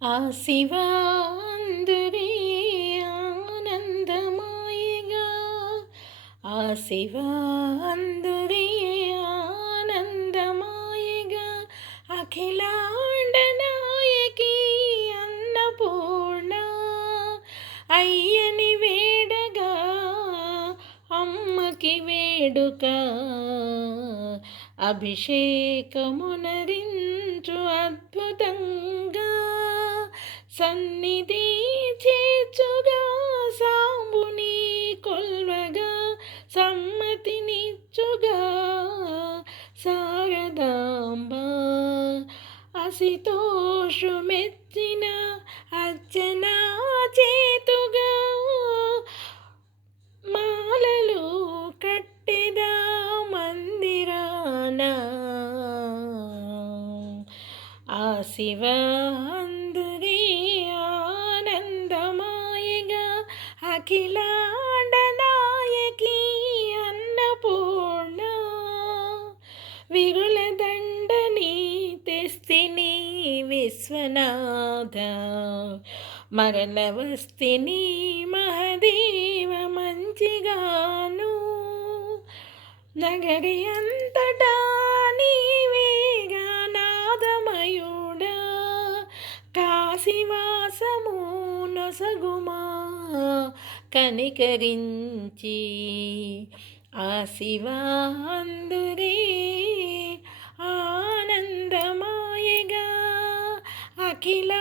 ఆ శివాందురే ఆనందమాయగా, ఆ శివాందురే ఆనందమాయగా, అఖిలాండ నాయకి అన్నపూర్ణ అయ్యని వేడగా, అమ్మకి వేడుక అభిషేకమునరించు అద్భుతంగా, సన్నిధి చేర్చుగా సాంబుని కొల్వగా, సమ్మతినిచ్చుగా శారదాంబ, అసితోషు మెచ్చిన అర్చనా చేతుగా, మాలలు కట్టెదా మందిరాన, ఆ శివ అందురే ఆనందమాయగా, అఖిలాండ నాయకి అన్నపూర్ణ విరుల దండని తెస్తిని విశ్వనాథ, మరల వస్తిని మహదేవ మంచిగాను, నగరి అంతటా నీవేగా నాదమయుడా, కాశీవాసము నొసగుమా కనికరించి, ఆ శివాందురే ఆనందమాయగా, అఖిల